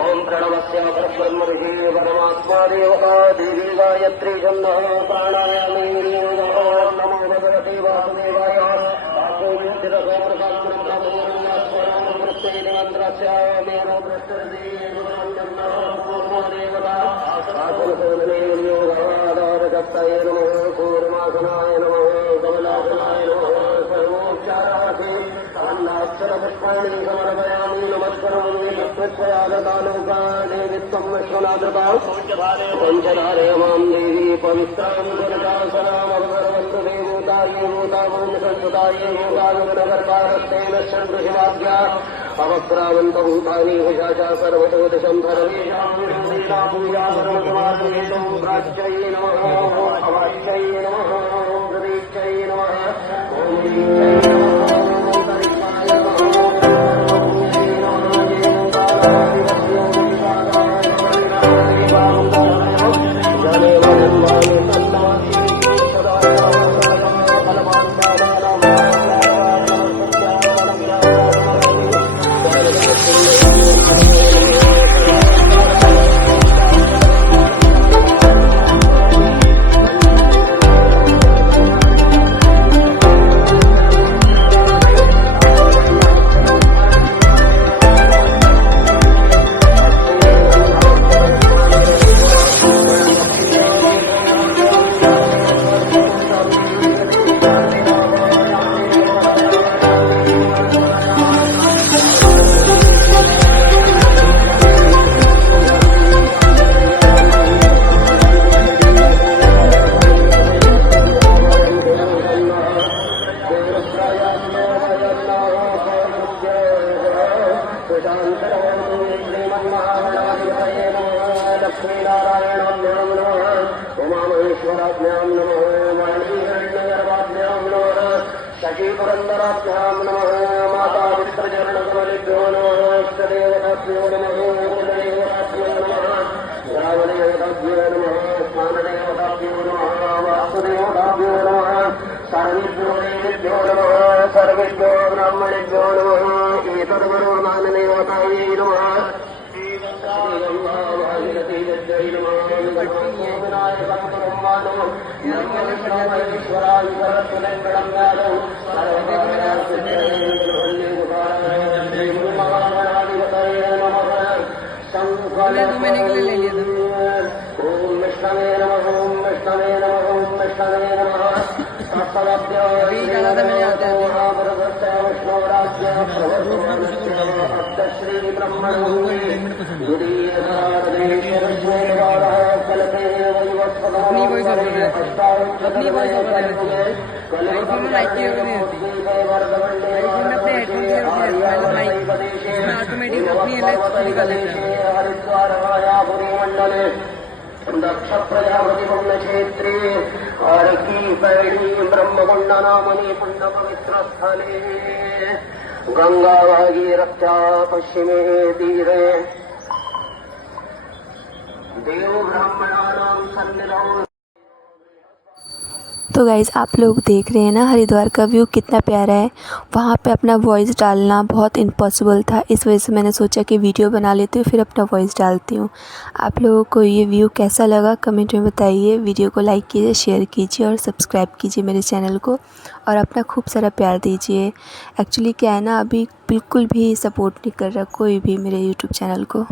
ओम प्रणवस्य परब्रह्म ऋषि परमात्मा देवता देवी गायत्री छन्दः प्राणायामे नमो भगवते वासुदेवाय देवता नमः कूर्मासनाय नमः कमलासनाय नमः सर्वोच्चाराधे अन्नाक्षरपुष्पाणि समर्पयामि नमस्करोमि तत्त्वयागतालोकानि वित्तं विश्वनाथता पञ्चधारे मां देवी पवित्रां गुरुदासनामवरवन्तु देवताये भूतावंशसुताये भूतागमनगर्भारस्तेन शन्तु शिवाभ्या अवक्रावन्तभूतानि हुषाचा सर्वतो दिशं सर्वेषां विरोधिता पूजा सर्वसमार्पयितुं प्राच्यै नमः अवाच्यै नमः प्रदीच्यै नमः ॐ दीच्यै लक्ष्मीनारायणाभ्यां नमः उमामहेश्वराभ्यां नमः वाणीहिरण्यगर्भाभ्यां नमः शशीपुरन्दराभ्यां नमः मातापितृचरणकमलेभ्यो नमः इष्टदेवताभ्यो नमः कुलदेवताभ्यो नमः ग्रामदेवताभ्यो नमः स्थानदेवताभ्यो नमः वासुदेवताभ्यो नमः सर्वेभ्यो देवेभ्यो नमः सर्वेभ्यो ब्राह्मणेभ्यो नमः एतद्वरोमानदेवतायै नमः मैंने ले लिया था। ओम विष्णवे नमः ओम विष्णवे नमः ओम विष्णवे नमः अभी डाला था मैंने आते श्री ब्रह्मणो अपनी वॉइस ओवर है, अपनी वॉइस ओवर है। आईफोन में माइक की ओवर नहीं होती, आईफोन में अपने हेडफोन की ओवर नहीं होती, माइक इसमें ऑटोमेटिक अपनी अलग निकाल लेता है। दक्ष प्रजापति पुण्य क्षेत्रे आरकी पैणी ब्रह्मकुंड नामनी पुण्य पवित्र स्थले गंगा भागीरथ्या पश्चिमे तीरे देव ब्राह्मणानां सन्निधौ। तो गाइज़ आप लोग देख रहे हैं ना हरिद्वार का व्यू कितना प्यारा है। वहाँ पे अपना वॉइस डालना बहुत इम्पॉसिबल था, इस वजह से मैंने सोचा कि वीडियो बना लेती हूँ फिर अपना वॉइस डालती हूँ। आप लोगों को ये व्यू कैसा लगा कमेंट में बताइए। वीडियो को लाइक कीजिए, शेयर कीजिए और सब्सक्राइब कीजिए मेरे चैनल को और अपना खूब सारा प्यार दीजिए। एक्चुअली क्या है ना, अभी बिल्कुल भी सपोर्ट नहीं कर रहा कोई भी मेरे यूट्यूब चैनल को।